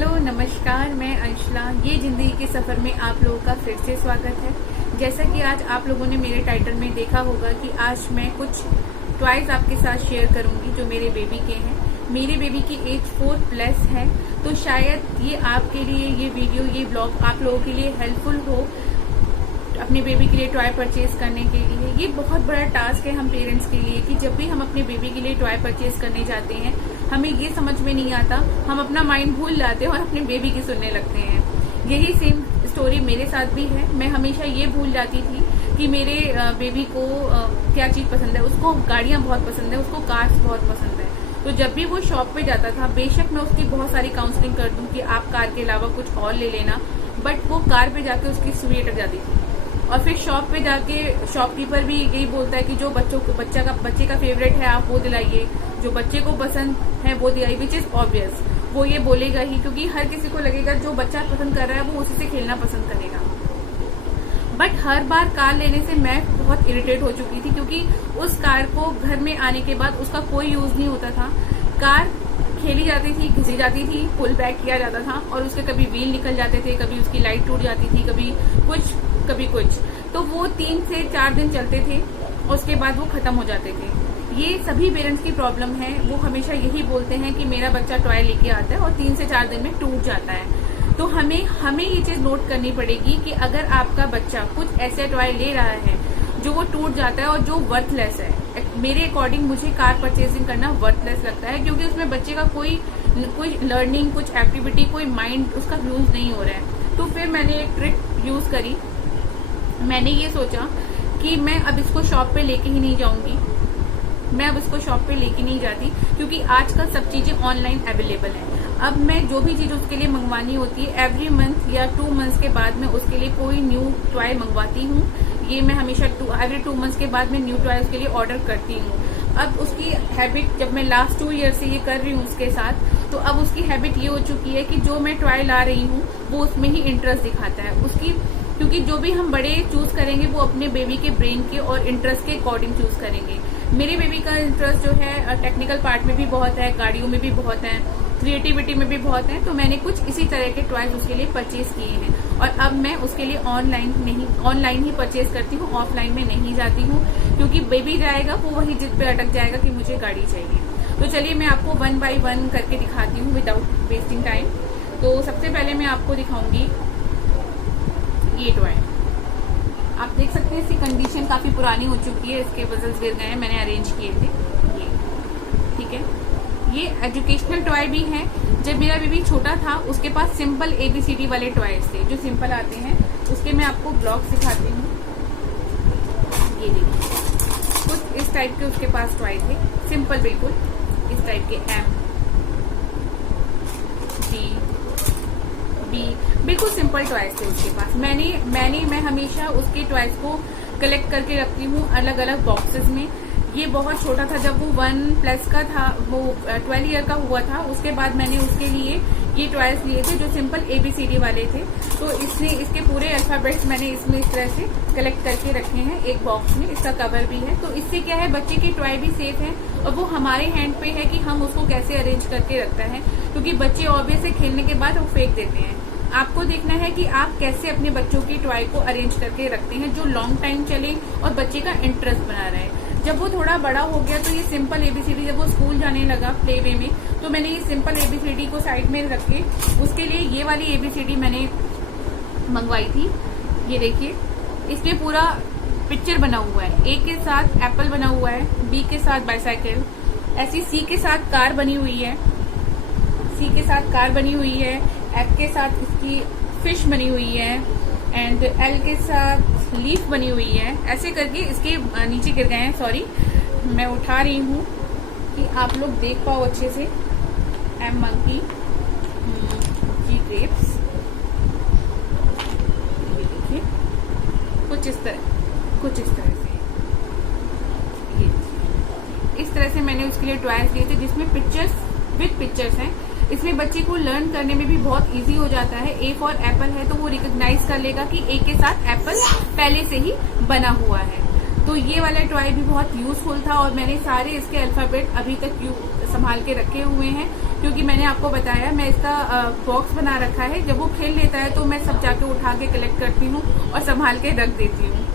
Hello नमस्कार, मैं अंशला। ये ज़िंदगी के सफ़र में आप लोगों का फिर से स्वागत है। जैसा कि आज आप लोगों ने मेरे टाइटल में देखा होगा कि आज मैं कुछ टॉयज़ आपके साथ शेयर करूंगी जो मेरे बेबी के हैं। मेरे बेबी की एज 4+ है, तो शायद ये आपके लिए ये वीडियो, ये ब्लॉग आप लोगों के लिए हेल्पफुल हो अपने बेबी के लिए टॉय परचेज करने के लिए। ये बहुत बड़ा टास्क है हम पेरेंट्स के लिए कि जब भी हम अपने बेबी के लिए टॉय परचेज करने जाते हैं, हमें ये समझ में नहीं आता, हम अपना माइंड भूल जाते हैं और अपने बेबी की सुनने लगते हैं। यही सेम स्टोरी मेरे साथ भी है। मैं हमेशा ये भूल जाती थी कि मेरे बेबी को क्या चीज़ पसंद है। उसको गाड़ियाँ बहुत पसंद है, उसको कार्स बहुत पसंद है। तो जब भी वो शॉप पे जाता था, बेशक मैं उसकी बहुत सारी काउंसलिंग कर दूं कि आप कार के अलावा कुछ और ले लेना, बट वो कार पे जाके उसकी सुई अटक जाती थी। और फिर शॉप पे जाके शॉपकीपर भी यही बोलता है कि जो बच्चे का फेवरेट है आप वो दिलाइए, जो बच्चे को पसंद है वो दिलाइए, विच इज ऑब्वियस। वो ये बोलेगा ही, क्योंकि हर किसी को लगेगा जो बच्चा पसंद कर रहा है वो उसी से खेलना पसंद करेगा। बट हर बार कार लेने से मैं बहुत इरिटेट हो चुकी थी, क्योंकि उस कार को घर में आने के बाद उसका कोई यूज नहीं होता था। कार खेली जाती थी, घिसी जाती थी, पुल बैक किया जाता था और उसके कभी व्हील निकल जाते थे, कभी उसकी लाइट टूट जाती थी, कभी कुछ। तो वो 3 से 4 दिन चलते थे और उसके बाद वो खत्म हो जाते थे। ये सभी पेरेंट्स की प्रॉब्लम है। वो हमेशा यही बोलते हैं कि मेरा बच्चा टॉय लेके आता है और 3 से 4 दिन में टूट जाता है। तो हमें ये चीज नोट करनी पड़ेगी कि अगर आपका बच्चा कुछ ऐसे टॉय ले रहा है जो वो टूट जाता है और जो वर्थलेस है, मेरे अकॉर्डिंग मुझे कार परचेजिंग करना वर्थलेस लगता है, क्योंकि उसमें बच्चे का कोई लर्निंग, कुछ एक्टिविटी, कोई माइंड उसका यूज नहीं हो रहा है। तो फिर मैंने एक ट्रिक यूज करी। मैंने ये सोचा कि मैं अब इसको शॉप पे लेके ही नहीं जाऊंगी। मैं अब इसको शॉप पे लेके नहीं जाती, क्योंकि आजकल सब चीजें ऑनलाइन अवेलेबल है। अब मैं जो भी चीज उसके लिए मंगवानी होती है, एवरी मंथ या 2 मंथ्स के बाद मैं उसके लिए कोई न्यू टॉय मंगवाती हूँ। ये मैं हमेशा एवरी 2 मंथ्स के बाद मैं न्यू टॉय उसके लिए ऑर्डर करती हूँ। अब उसकी हैबिट, जब मैं लास्ट 2 ईयर से ये कर रही हूँ उसके साथ, तो अब उसकी हैबिट ये हो चुकी है कि जो मैं टॉय ला रही हूँ वो उसमें ही इंटरेस्ट दिखाता है उसकी। क्योंकि जो भी हम बड़े चूज करेंगे वो अपने बेबी के ब्रेन के और इंटरेस्ट के अकॉर्डिंग चूज करेंगे। मेरे बेबी का इंटरेस्ट जो है टेक्निकल पार्ट में भी बहुत है, गाड़ियों में भी बहुत है, क्रिएटिविटी में भी बहुत है। तो मैंने कुछ इसी तरह के टॉयज उसके लिए परचेज किए हैं और अब मैं उसके लिए ऑनलाइन ही परचेज करती हूँ, ऑफलाइन में नहीं जाती हूँ, क्योंकि बेबी जाएगा वो वही जिद पे अटक जाएगा कि मुझे गाड़ी चाहिए। तो चलिए मैं आपको 1 बाय 1 करके दिखाती हूँ विदाउट वेस्टिंग टाइम। तो सबसे पहले मैं आपको दिखाऊंगी ये टॉय। आप देख सकते हैं इसकी कंडीशन काफी पुरानी हो चुकी है, इसके पजल्स गिर गए हैं, मैंने अरेंज किए थे ये, ठीक है। ये एजुकेशनल टॉय भी है। जब मेरा बेबी छोटा था उसके पास सिंपल ABCD वाले टॉयज थे जो सिंपल आते हैं, उसके मैं आपको ब्लॉग्स दिखाती हूँ। ये देखिए, कुछ इस टाइप के उसके पास टॉय थे, सिंपल बिल्कुल इस टाइप के, MGB, बिल्कुल सिंपल टॉयज थे उसके पास। मैं हमेशा उसके टॉयज को कलेक्ट करके रखती हूँ अलग अलग बॉक्सेस में। ये बहुत छोटा था जब वो 1+ का था, वो 12 ईयर का हुआ था, उसके बाद मैंने उसके लिए ये टॉयज लिए थे जो सिंपल ABCD वाले थे। तो इसके पूरे अल्फाबेट्स मैंने इसमें इस तरह से कलेक्ट करके रखे हैं एक बॉक्स में। इसका कवर भी है, तो इससे क्या है, बच्चे के टॉय भी सेफ है और वो हमारे हैंड पे है कि हम उसको कैसे अरेंज करके रखता है, क्योंकि बच्चे ऑब्वियस से खेलने के बाद वो फेंक देते हैं। आपको देखना है कि आप कैसे अपने बच्चों की टॉय को अरेंज करके रखते हैं जो लॉन्ग टाइम चले और बच्चे का इंटरेस्ट बना रहे। जब वो थोड़ा बड़ा हो गया तो ये सिंपल ABCD, जब वो स्कूल जाने लगा प्ले वे में, तो मैंने ये सिंपल ABCD को साइड में रख के उसके लिए ये वाली ABCD मैंने मंगवाई थी। ये देखिए, इसमें पूरा पिक्चर बना हुआ है। A के साथ एप्पल बना हुआ है, B के साथ बाइसाइकिल, ऐसी C के साथ कार बनी हुई है, C के साथ कार बनी हुई है, F के साथ इसकी फिश बनी हुई है, एंड L के साथ लीफ बनी हुई है। ऐसे करके इसके नीचे गिर गए हैं, सॉरी, मैं उठा रही हूँ कि आप लोग देख पाओ अच्छे से। M मंकी, G ग्रेप्स, ये देखिए कुछ इस तरह से। ये इस तरह से मैंने उसके लिए टॉयज लिए थे जिसमें पिक्चर्स हैं। इसमें बच्चे को लर्न करने में भी बहुत इजी हो जाता है। A फॉर एप्पल है तो वो रिकॉग्नाइज कर लेगा कि A के साथ एप्पल पहले से ही बना हुआ है। तो ये वाला टॉय भी बहुत यूजफुल था और मैंने सारे इसके अल्फाबेट अभी तक संभाल के रखे हुए हैं, क्योंकि मैंने आपको बताया मैं इसका बॉक्स बना रखा है। जब वो खेल लेता है तो मैं सब जाके उठा के कलेक्ट करती हूँ और संभाल के रख देती हूँ।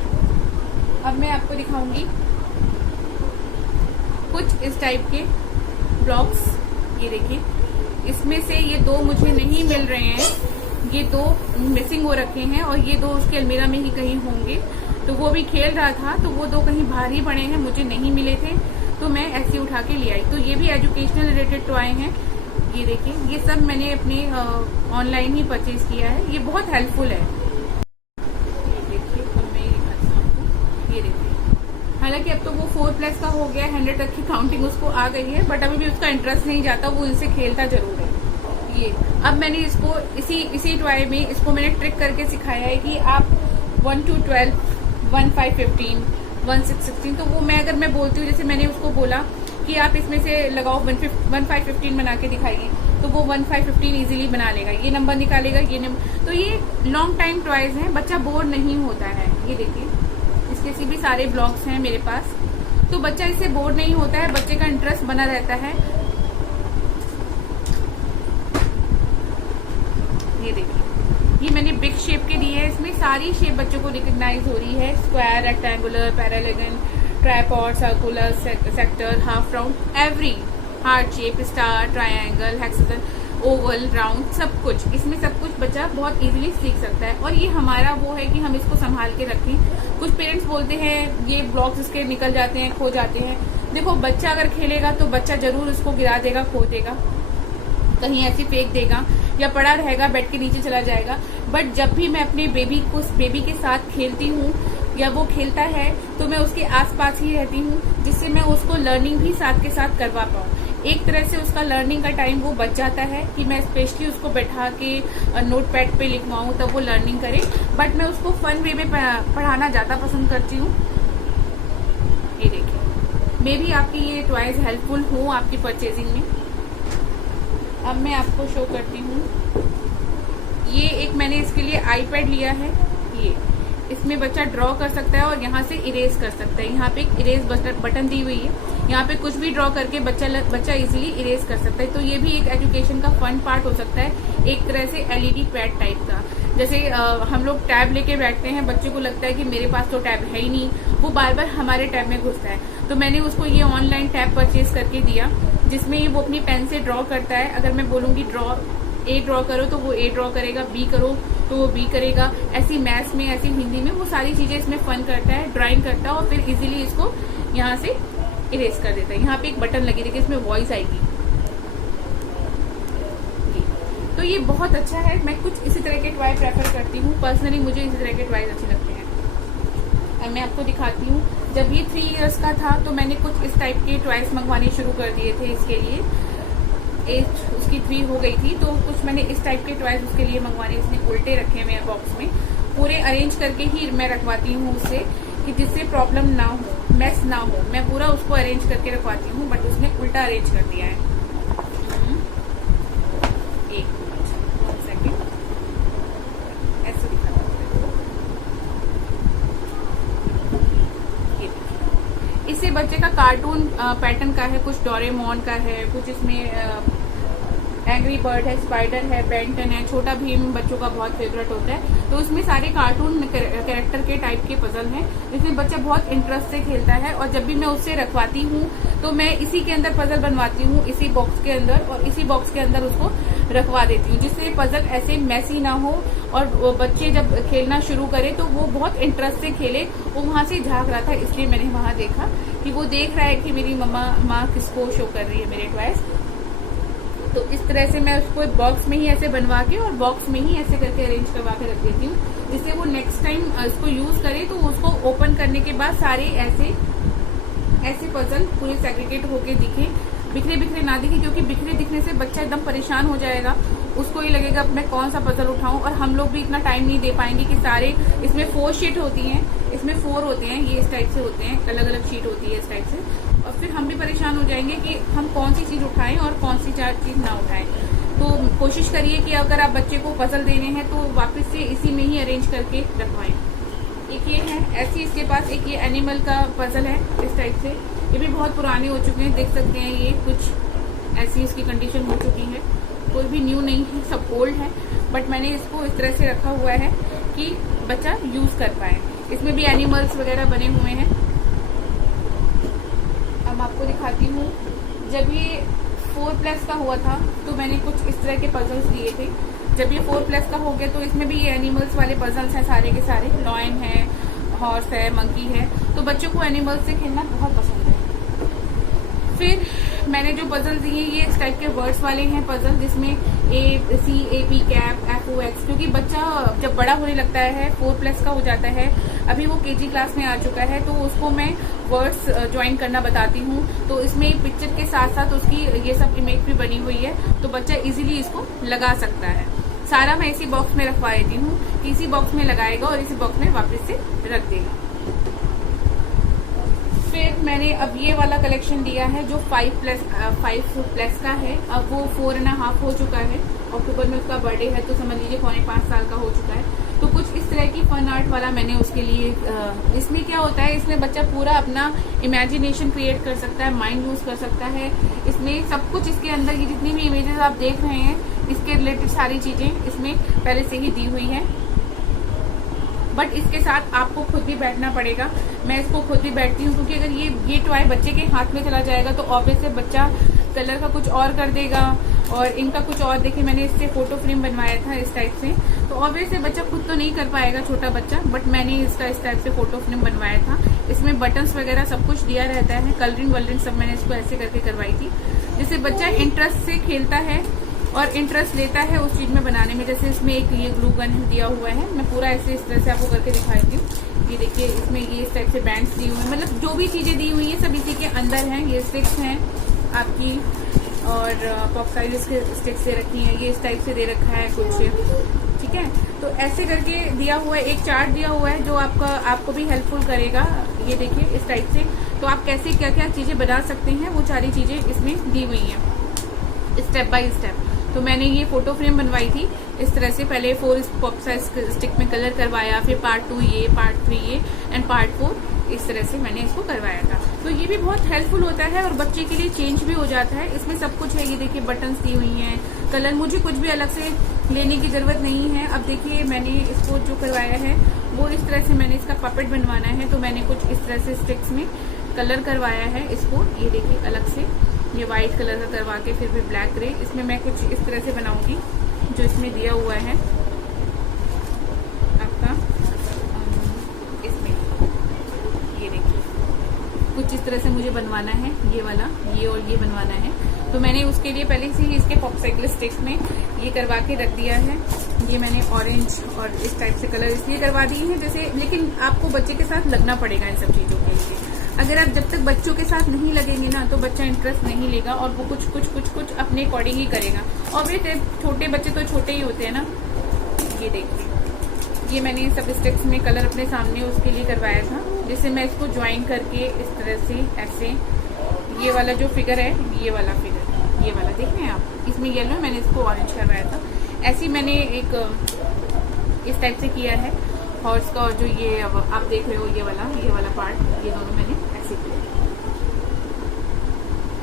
अब मैं आपको दिखाऊंगी कुछ इस टाइप के ब्लॉक्स। ये देखिए, इसमें से ये 2 मुझे नहीं मिल रहे हैं, ये 2 मिसिंग हो रखे हैं और ये 2 उसके अलमीरा में ही कहीं होंगे। तो वो भी खेल रहा था तो वो 2 कहीं भारी पड़े हैं, मुझे नहीं मिले थे, तो मैं ऐसे उठा के ले आई। तो ये भी एजुकेशनल रिलेटेड टॉय हैं। ये देखिए, ये सब मैंने अपने ऑनलाइन ही परचेज किया है। ये बहुत हेल्पफुल है। ये देखिए, अब मैं ये देखिए, हालांकि अब तो वो 4+ का हो गया, 100 तक की काउंटिंग उसको आ गई है, बट अभी भी उसका इंटरेस्ट नहीं जाता, वो इनसे खेलता जरूर है। ये अब मैंने इसको इसी टॉय में इसको मैंने ट्रिक करके सिखाया है कि आप 1 to 12, 1, 5, 15, 1, 6, 16। तो वो अगर मैं बोलती हूँ, जैसे मैंने उसको बोला कि आप इसमें से लगाओ 1, 5, 15 बना के दिखाइए, तो वो 1, 5, 15 इजीली बना लेगा, ये नंबर निकालेगा, ये नंबर। तो ये लॉन्ग टाइम टॉयज हैं, बच्चा बोर नहीं होता है। ये देखिए, इसके से भी सारे ब्लॉक्स हैं मेरे पास, तो बच्चा इससे बोर नहीं होता है, बच्चे का इंटरेस्ट बना रहता है। ये देखिए, ये मैंने बिग शेप के दिए है, इसमें सारी शेप बच्चों को रिकग्नाइज हो रही है। Square, rectangular, parallelogram, tripod, circular, sector, half round, every heart shape, star, triangle, hexagon, oval, round, सब कुछ। इसमें सब कुछ बच्चा बहुत इजीली सीख सकता है। और ये हमारा वो है कि हम इसको संभाल के रखें। कुछ पेरेंट्स बोलते हैं ये ब्लॉक्स इसके निकल जाते हैं, खो जाते हैं। देखो, बच्चा अगर खेलेगा तो बच्चा जरूर उसको गिरा देगा, खो देगा, कहीं ऐसे फेंक देगा, या पड़ा रहेगा, बेड के नीचे चला जाएगा। बट जब भी मैं अपने बेबी के साथ खेलती हूँ या वो खेलता है, तो मैं उसके आसपास ही रहती हूँ, जिससे मैं उसको लर्निंग भी साथ के साथ करवा पाऊँ। एक तरह से उसका लर्निंग का टाइम वो बच जाता है कि मैं स्पेशली उसको बैठा के नोटपैड पे लिखवाऊँ तब वो लर्निंग करे। बट मैं उसको फन वे में पढ़ाना ज्यादा पसंद करती हूँ। ये देखिए, मे बी आपकी ये टॉयज हेल्पफुल हो आपकी परचेजिंग में। अब मैं आपको शो करती हूँ, ये एक मैंने इसके लिए आईपैड लिया है। ये इसमें बच्चा ड्रॉ कर सकता है और यहाँ से इरेज कर सकता है। यहाँ पे एक इरेज बटन दी हुई है, यहाँ पे कुछ भी ड्रॉ करके बच्चा इजीली इरेज कर सकता है। तो ये भी एक एजुकेशन का फन पार्ट हो सकता है, एक तरह से एलईडी पैड टाइप का। जैसे हम लोग टैब लेके बैठते हैं, बच्चे को लगता है कि मेरे पास तो टैब है ही नहीं, वो बार बार हमारे टैब में घुसता है। तो मैंने उसको ये ऑनलाइन टैब परचेज करके दिया, जिसमें वो अपनी पेन से ड्रॉ करता है। अगर मैं बोलूंगी ए ड्रॉ करो तो वो ए ड्रॉ करेगा, बी करो तो वो बी करेगा। ऐसी मैथ्स में, ऐसी हिंदी में, वो सारी चीजें इसमें फन करता है, ड्राइंग करता है और फिर इजीली इसको यहाँ से इरेज कर देता है। यहाँ पे एक बटन लगी देखिए, इसमें वॉइस आएगी। तो ये बहुत अच्छा है। मैं कुछ इसी तरह के टॉय प्रेफर करती हूँ, पर्सनली मुझे इसी तरह के टॉयज अच्छे लगते हैं। अब मैं आपको दिखाती हूँ, जब ये 3 इयर्स का था तो मैंने कुछ इस टाइप के टॉयज मंगवाने शुरू कर दिए थे इसके लिए। एज उसकी 3 हो गई थी, तो कुछ मैंने इस टाइप के टॉयज उसके लिए मंगवाने, इसने उल्टे रखे हैं मेरे बॉक्स में। पूरे अरेंज करके ही मैं रखवाती हूँ उससे, कि जिससे प्रॉब्लम ना हो, मेस ना हो। मैं पूरा उसको अरेंज करके रखवाती हूँ, बट उसने उल्टा अरेंज कर दिया है। एक सेकेंड, ऐसे दिखाता हूँ। इससे बच्चे का कार्टून पैटर्न का है, कुछ डोरेमोन का है, कुछ इसमें एंग्री बर्ड है, स्पाइडर है, बेंटन है, छोटा भीम बच्चों का बहुत फेवरेट होता है। तो उसमें सारे कार्टून कैरेक्टर के टाइप के पजल हैं, जिसमें बच्चा बहुत इंटरेस्ट से खेलता है। और जब भी मैं उससे रखवाती हूँ तो मैं इसी के अंदर पजल बनवाती हूँ, इसी बॉक्स के अंदर, और इसी बॉक्स के अंदर उसको रखवा देती हूँ, जिससे पजल ऐसे मैसी ना हो। और बच्चे जब खेलना शुरू करे तो वो बहुत इंटरेस्ट से खेले। वो वहां से झाँक रहा था, इसलिए मैंने वहां देखा कि वो देख रहा है कि मेरी माँ किसको शो कर रही है मेरे टॉयज। तो इस तरह से मैं उसको बॉक्स में ही ऐसे बनवा के और बॉक्स में ही ऐसे करके अरेंज करवा के रख देती हूँ, जिससे वो नेक्स्ट टाइम इसको यूज करे तो उसको ओपन करने के बाद सारे ऐसे पजल पूरे सेग्रीगेट होके दिखे, बिखरे बिखरे ना दिखे। क्योंकि बिखरे दिखने से बच्चा एकदम परेशान हो जाएगा, उसको ये लगेगा अब मैं कौन सा पजल उठाऊं। और हम लोग भी इतना टाइम नहीं दे पाएंगे कि सारे, इसमें 4 शीट होती हैं, इसमें 4 होते हैं, ये इस टाइप से होते हैं, अलग अलग शीट होती है इस टाइप से। और फिर हम भी परेशान हो जाएंगे कि हम कौन सी चीज उठाएं और कौन सी चीज ना उठाएं। तो कोशिश करिए कि अगर आप बच्चे को पजल देने हैं तो वापस से इसी में ही अरेंज करके रखवाएं। एक ये है ऐसी, इसके पास एक ये एनिमल का पजल है इस टाइप से, ये भी बहुत पुराने हो चुके हैं, देख सकते हैं। ये कुछ ऐसी इसकी कंडीशन हो चुकी है। कोई भी न्यू नहीं है, सब ओल्ड है, बट मैंने इसको इस तरह से रखा हुआ है कि बच्चा यूज कर पाए। इसमें भी एनिमल्स वगैरह बने हुए हैं। अब आपको दिखाती हूँ, जब ये 4+ का हुआ था तो मैंने कुछ इस तरह के पजल्स दिए थे। जब ये 4+ का हो गया तो इसमें भी ये एनिमल्स वाले पजल्स हैं सारे के सारे। लॉयन है, हॉर्स है, मंकी है, तो बच्चों को एनिमल्स से खेलना बहुत पसंद है। फिर मैंने जो पजल दिए ये इस टाइप के वर्ड्स वाले हैं पजल, जिसमें ACAP कैप FOX, क्योंकि बच्चा जब बड़ा होने लगता है 4+ का हो जाता है, अभी वो KG क्लास में आ चुका है, तो उसको मैं वर्ड्स ज्वाइन करना बताती हूँ। तो इसमें पिक्चर के साथ साथ उसकी ये सब इमेज भी बनी हुई है, तो बच्चा इजीली इसको लगा सकता है। सारा मैं इसी बॉक्स में रखवा देती हूँ कि इसी बॉक्स में लगाएगा और इसी बॉक्स में वापस से रख देगा। फिर मैंने अब ये वाला कलेक्शन दिया है जो 5+ का है। अब वो 4.5 हो चुका है। अक्टूबर में उसका बर्थडे है, तो समझ लीजिए 4.5 साल का हो चुका है। तो कुछ इस तरह की फन आर्ट वाला मैंने उसके लिए इसमें क्या होता है, इसमें बच्चा पूरा अपना इमेजिनेशन क्रिएट कर सकता है, माइंड यूज कर सकता है। इसमें सब कुछ इसके अंदर, ये जितनी भी इमेजेस आप देख रहे हैं, इसके रिलेटेड सारी चीजें इसमें पहले से ही दी हुई है। बट इसके साथ आपको खुद भी बैठना पड़ेगा। मैं इसको खुद भी बैठती हूँ, क्योंकि अगर ये टॉय बच्चे के हाथ में चला जाएगा तो ऑब्वियसली बच्चा कलर का कुछ और कर देगा और इनका कुछ और। देखिए मैंने इससे फोटो फ्रेम बनवाया था इस टाइप से, तो ऑब्वियसली बच्चा खुद तो नहीं कर पाएगा, छोटा बच्चा, बट मैंने इसका इस टाइप से फोटो फ्रेम बनवाया था। इसमें बटन्स वगैरह सब कुछ दिया रहता है, कलरिंग वलरिंग सब मैंने इसको ऐसे करके करवाई थी, जिससे बच्चा इंटरेस्ट से खेलता है और इंटरेस्ट लेता है उस चीज में बनाने में। जैसे इसमें एक ये ग्लू गन दिया हुआ है, मैं पूरा ऐसे इस तरह से आपको करके दिखाती हूँ। ये देखिए इसमें ये इस टाइप से बैंड्स दी हुई है, मतलब जो भी चीजें दी हुई है सब इसी के अंदर हैं। ये स्टिक्स हैं आपकी, और पॉपसाइड स्टिक्स दे रखी हैं, ये इस टाइप से दे रखा है कुछ, ठीक है। तो ऐसे करके दिया हुआ है, एक चार्ट दिया हुआ है जो आपको भी हेल्पफुल करेगा। ये देखिए इस टाइप से, तो आप कैसे क्या क्या चीजें बना सकते हैं वो सारी चीजें इसमें दी हुई हैं स्टेप बाय स्टेप। तो मैंने ये फोटो फ्रेम बनवाई थी इस तरह से, पहले 4 पॉप साइज स्टिक में कलर करवाया, फिर पार्ट 2 ये, पार्ट 3 ये एंड पार्ट 4 इस तरह से मैंने इसको करवाया था। तो ये भी बहुत हेल्पफुल होता है और बच्चे के लिए चेंज भी हो जाता है। इसमें सब कुछ है, ये देखिए बटन्स दी हुई हैं, कलर, मुझे कुछ भी अलग से लेने की जरूरत नहीं है। अब देखिए मैंने इसको जो करवाया है वो इस तरह से, मैंने इसका पपेट बनवाना है, तो मैंने कुछ इस तरह से स्टिक्स में कलर करवाया है इसको। ये देखिए अलग से ये व्हाइट कलर का करवा के फिर ब्लैक ग्रे, इसमें मैं कुछ इस तरह से बनाऊंगी जो इसमें दिया हुआ है आपका। इसमें ये देखिए कुछ इस तरह से मुझे बनवाना है, ये वाला, ये और ये बनवाना है। तो मैंने उसके लिए पहले से ही इसके पॉपसाइकिल स्टिक्स में ये करवा के रख दिया है। ये मैंने ऑरेंज और इस टाइप से कलर इसलिए करवा दिए हैं जैसे, लेकिन आपको बच्चे के साथ लगना पड़ेगा इन सब चीजों के लिए। अगर आप जब तक बच्चों के साथ नहीं लगेंगे ना तो बच्चा इंटरेस्ट नहीं लेगा और वो कुछ अपने अकॉर्डिंग ही करेगा। और वे छोटे बच्चे तो छोटे ही होते हैं ना। ये देखिए ये मैंने सब स्टिक्स में कलर अपने सामने उसके लिए करवाया था, जिससे मैं इसको ज्वाइन करके इस तरह से ऐसे, ये वाला जो फिगर है, ये वाला फिगर, ये वाला देख रहे हैं आप, इसमें येलो है, मैंने इसको ऑरेंज करवाया था। ऐसे मैंने एक इस टाइप से किया है हॉर्स का, और जो ये आप देख रहे हो ये वाला पार्ट, ये दोनों मैंने ऐसे किया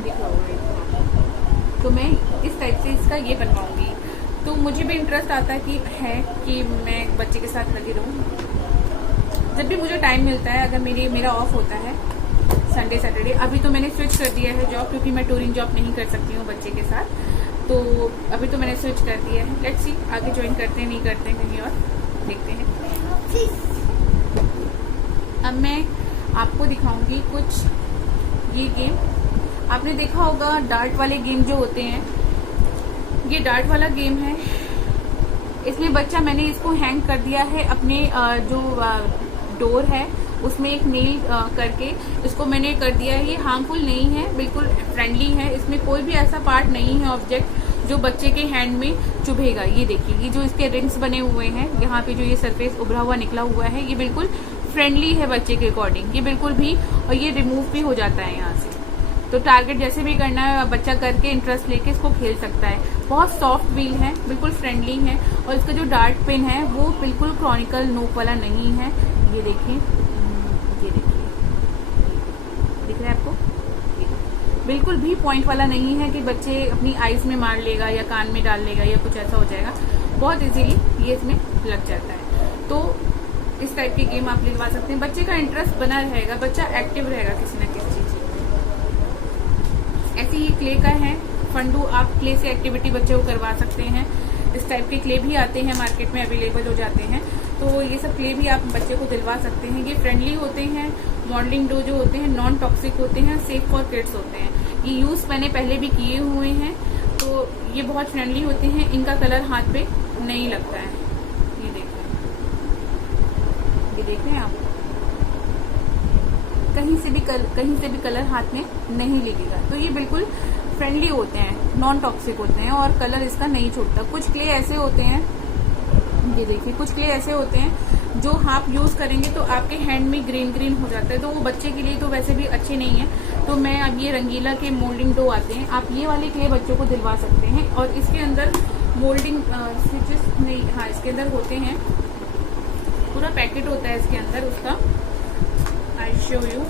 दिख रहा होगा। तो मैं इस टाइप से इसका ये बनवाऊंगी। तो मुझे भी इंटरेस्ट आता है कि मैं बच्चे के साथ लगी रहूं जब भी मुझे टाइम मिलता है। अगर मेरा ऑफ होता है संडे सैटरडे, अभी तो मैंने स्विच कर दिया है जॉब, क्योंकि मैं टूरिंग जॉब नहीं कर सकती हूँ बच्चे के साथ, तो अभी तो मैंने स्विच कर दिया है। लेट्स सी आगे ज्वाइन करते हैं नहीं करते हैं, कहीं और देखते हैं। अब मैं आपको दिखाऊंगी कुछ ये गेम। आपने देखा होगा डार्ट वाले गेम जो होते हैं, ये डार्ट वाला गेम है। इसमें बच्चा, मैंने इसको हैंग कर दिया है अपने जो डोर है उसमें एक नेल करके इसको मैंने कर दिया है। ये हार्मफुल नहीं है, बिल्कुल फ्रेंडली है। इसमें कोई भी ऐसा पार्ट नहीं है ऑब्जेक्ट जो बच्चे के हैंड में चुभेगा। ये देखिए ये जो इसके रिंग्स बने हुए हैं, यहाँ पे जो ये सरफेस उभरा हुआ निकला हुआ है, ये बिल्कुल फ्रेंडली है बच्चे के अकॉर्डिंग, ये बिल्कुल भी, और ये रिमूव भी हो जाता है यहाँ से। तो टारगेट जैसे भी करना है बच्चा करके इंटरेस्ट लेके इसको खेल सकता है। बहुत सॉफ्ट व्हील है, बिल्कुल फ्रेंडली है, और इसका जो डार्ट पिन है वो बिल्कुल क्रॉनिकल नोक वाला नहीं है। ये देखिए, ये देखिए, दिख रहा है आपको? बिल्कुल भी पॉइंट वाला नहीं है कि बच्चे अपनी आईज में मार लेगा या कान में डाल लेगा या कुछ ऐसा हो जाएगा। बहुत इजीली ये इसमें लग जाता है। तो इस टाइप के गेम आप लिखवा सकते हैं। बच्चे का इंटरेस्ट बना रहेगा, बच्चा एक्टिव रहेगा किसी न किसी चीज में। ऐसे ही क्ले का है फंडू, आप क्ले से एक्टिविटी बच्चे को करवा सकते हैं। इस टाइप के क्ले भी आते हैं, मार्केट में अवेलेबल हो जाते हैं। तो ये सब क्ले भी आप बच्चे को दिलवा सकते हैं। ये फ्रेंडली होते हैं। मॉडलिंग डो जो होते हैं नॉन टॉक्सिक होते हैं, सेफ फॉर किड्स होते हैं। ये यूज मैंने पहले भी किए हुए हैं, तो ये बहुत फ्रेंडली होते हैं। इनका कलर हाथ पे नहीं लगता है। ये देख रहे हैं आप, कहीं से भी कलर हाथ में नहीं लगेगा। तो ये बिल्कुल फ्रेंडली होते हैं, नॉन टॉक्सिक होते हैं और कलर इसका नहीं छूटता। कुछ क्ले ऐसे होते हैं, ये देखिए, कुछ क्ले ऐसे होते हैं जो आप यूज करेंगे तो आपके हैंड में ग्रीन हो जाता है, तो वो बच्चे के लिए तो वैसे भी अच्छे नहीं है। तो मैं अब ये रंगीला के मोल्डिंग डो आते हैं, आप ये वाले क्ले बच्चों को दिलवा सकते हैं। और इसके अंदर मोल्डिंग स्विचेस नहीं, हाँ इसके अंदर होते हैं, पूरा पैकेट होता है इसके अंदर उसका। आई शो यू,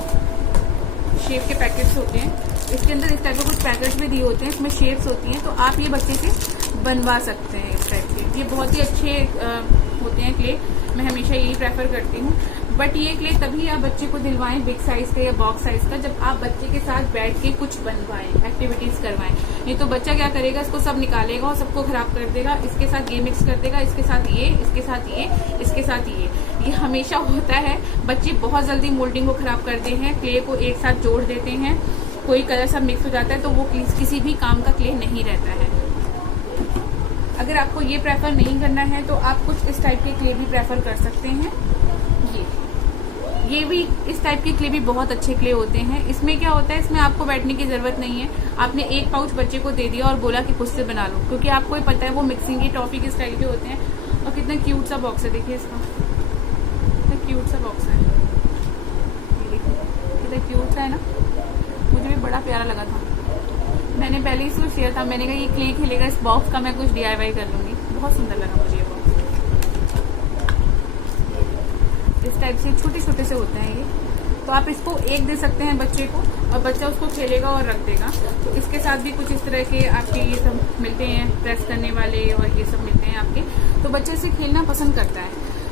शेप के पैकेट्स होते हैं इसके अंदर। इस टाइप के कुछ पैकेट्स भी दिए होते हैं, इसमें शेप्स होती हैं, तो आप ये बच्चे से बनवा सकते हैं इस टाइप के। ये बहुत ही अच्छे होते हैं क्ले, मैं हमेशा यही प्रेफर करती हूँ। बट ये क्ले तभी आप बच्चे को दिलवाएं बिग साइज का या बॉक्स साइज का, जब आप बच्चे के साथ बैठ के कुछ बनवाएं, एक्टिविटीज करवाएं। नहीं तो बच्चा क्या करेगा, इसको सब निकालेगा और सबको खराब कर देगा। इसके साथ ये मिक्स कर देगा, इसके साथ ये, इसके साथ ये, इसके साथ ये हमेशा होता है। बच्चे बहुत जल्दी मोल्डिंग को खराब करते हैं, क्ले को एक साथ जोड़ देते हैं, कोई कलर सब मिक्स हो जाता है, तो वो किसी भी काम का क्ले नहीं रहता है। अगर आपको ये प्रेफर नहीं करना है तो आप कुछ इस टाइप के क्ले भी प्रेफर कर सकते हैं। ये भी इस टाइप के क्ले भी बहुत अच्छे क्ले होते हैं। इसमें क्या होता है, इसमें आपको बैठने की जरूरत नहीं है। आपने एक पाउच बच्चे को दे दिया और बोला कि खुद से बना लो, क्योंकि आपको ही पता है वो मिक्सिंग की टॉफी किस टाइप के होते हैं। और कितना क्यूट सा बॉक्स है, देखिए इसका कितना क्यूट सा बॉक्स है। ये देखिए कितना क्यूट सा है ना, मुझे भी बड़ा प्यारा लगा था। मैंने पहले ही इसको शेयर था, मैंने कहा ये क्ले खेलेगा, इस बॉक्स का मैं कुछ DIY कर लूंगी। बहुत सुंदर लगा मुझे ये बॉक्स। इस टाइप से छोटे छोटे से होते हैं ये, तो आप इसको एक दे सकते हैं बच्चे को और बच्चा उसको खेलेगा और रख देगा। तो इसके साथ भी कुछ इस तरह के आपके ये सब मिलते हैं, प्रेस करने वाले और ये सब मिलते हैं आपके, तो बच्चे से खेलना पसंद करता है।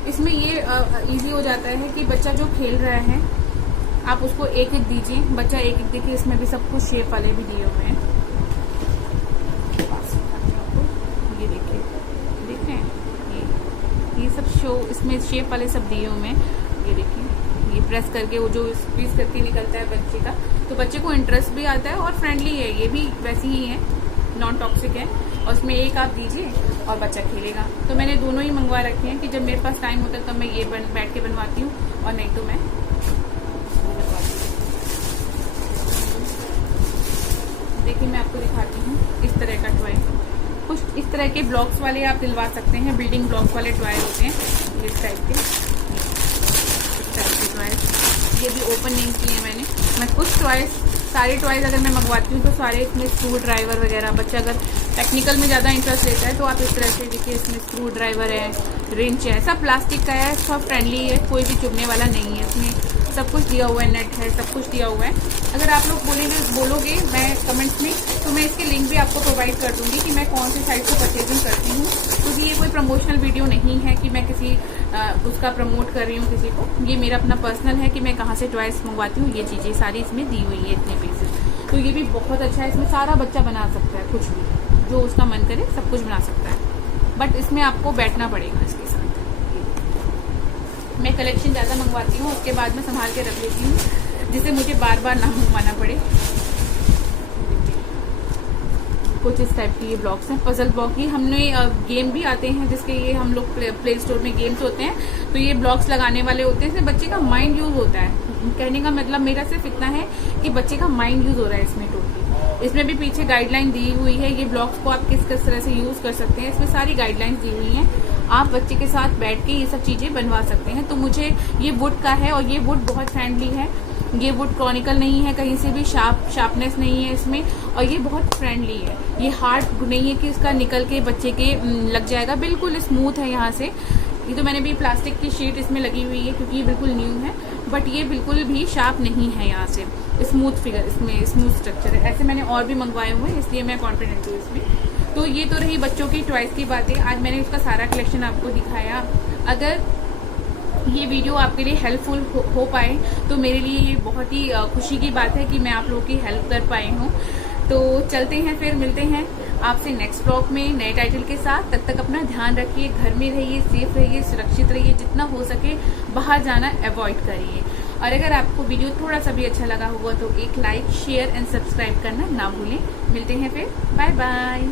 इसमें ये इजी हो जाता है कि बच्चा जो खेल रहा है आप उसको एक एक दीजिए, बच्चा एक एक देखिए। इसमें भी सब कुछ शेप वाले भी दिए हुए हैं, ये देखिए, देख रहे हैं ये सब शो, इसमें शेप वाले सब दिए हुए हैं। ये देखिए, ये प्रेस करके वो जो स्क्वीज करके निकलता है बच्चे का, तो बच्चे को इंटरेस्ट भी आता है और फ्रेंडली है। ये भी वैसी ही है, नॉन टॉक्सिक है, और उसमें एक आप दीजिए और बच्चा खेलेगा। तो मैंने दोनों ही मंगवा रखे हैं कि जब मेरे पास टाइम होता है तब मैं ये बैठ के बनवाती हूँ, और नहीं तो मैं देखिए मैं आपको दिखाती हूँ इस तरह का टॉय। कुछ इस तरह के ब्लॉक्स वाले आप दिलवा सकते हैं, बिल्डिंग ब्लॉक्स वाले टॉय होते हैं इस टाइप के, इस टाइप के टॉयज। ये भी ओपन नहीं किए मैंने। मैं कुछ टॉयज, सारे टॉयज अगर मैं मंगवाती हूँ तो सारे इसमें स्क्रू ड्राइवर वगैरह, बच्चा अगर टेक्निकल में ज़्यादा इंटरेस्ट लेता है तो आप इस तरह से देखिए, इसमें स्क्रू ड्राइवर है, रिंच है, सब प्लास्टिक का है, सब फ्रेंडली है, कोई भी चुभने वाला नहीं है। इसमें सब कुछ दिया हुआ है, नेट है, सब कुछ दिया हुआ है। अगर आप लोग बोलोगे मैं कमेंट्स में, तो मैं इसके लिंक भी आपको प्रोवाइड कर दूंगी कि मैं कौन सी साइट से परचेजिंग करती हूँ, क्योंकि ये कोई प्रमोशनल वीडियो नहीं है कि मैं किसी उसका प्रमोट कर रही हूँ किसी को। ये मेरा अपना पर्सनल है कि मैं कहाँ से टॉयज मंगवाती हूँ। ये चीज़ें सारी इसमें दी हुई है, इतने पीसेस। तो ये भी बहुत अच्छा है, इसमें सारा बच्चा बना सकता है, कुछ भी जो उसका मन करे सब कुछ बना सकता है। बट इसमें आपको बैठना पड़ेगा इसके साथ। मैं कलेक्शन ज़्यादा मंगवाती हूँ, उसके बाद में संभाल के रख लेती हूँ, जिससे मुझे बार बार ना मंगवाना पड़े। कुछ इस टाइप के ये ब्लॉक्स हैं, पजल ब्लॉक ही। हमने गेम भी आते हैं जिसके ये हम लोग प्ले स्टोर में गेम्स होते हैं, तो ये ब्लॉक्स लगाने वाले होते हैं, इससे बच्चे का माइंड यूज होता है। कहने का मतलब मेरा सिर्फ इतना है कि बच्चे का माइंड यूज हो रहा है इसमें टोटली। इसमें भी पीछे गाइडलाइन दी हुई है, ये ब्लॉक्स को आप किस किस तरह से यूज कर सकते हैं, इसमें सारी गाइडलाइंस दी हुई हैं। आप बच्चे के साथ बैठ के ये सब चीजें बनवा सकते हैं। तो मुझे ये वुड का है और ये वुड बहुत फ्रेंडली है, ये वुड क्रॉनिकल नहीं है, कहीं से भी शार्पनेस नहीं है इसमें, और ये बहुत फ्रेंडली है। ये हार्ड नहीं है कि इसका निकल के बच्चे के लग जाएगा, बिल्कुल स्मूथ है यहाँ से। ये तो मैंने भी प्लास्टिक की शीट इसमें लगी हुई है क्योंकि ये बिल्कुल न्यू है, बट ये बिल्कुल भी शार्प नहीं है। यहाँ से स्मूथ फिगर, इसमें स्मूथ स्ट्रक्चर है। ऐसे मैंने और भी मंगवाए हुए हैं, इसलिए मैं कॉन्फिडेंट हूँ इसमें। तो ये तो रही बच्चों की टॉयज की बातें। आज मैंने उसका सारा कलेक्शन आपको दिखाया। अगर ये वीडियो आपके लिए हेल्पफुल हो पाए तो मेरे लिए ये बहुत ही खुशी की बात है कि मैं आप लोगों की हेल्प कर पाई हूँ। तो चलते हैं, फिर मिलते हैं आपसे नेक्स्ट ब्लॉग में नए टाइटल के साथ। तब तक अपना ध्यान रखिए, घर में रहिए, सेफ रहिए, सुरक्षित रहिए, जितना हो सके बाहर जाना अवॉइड करिए। और अगर आपको वीडियो थोड़ा सा भी अच्छा लगा होगा तो एक लाइक, शेयर एंड सब्सक्राइब करना ना भूलें। मिलते हैं फिर, बाय बाय।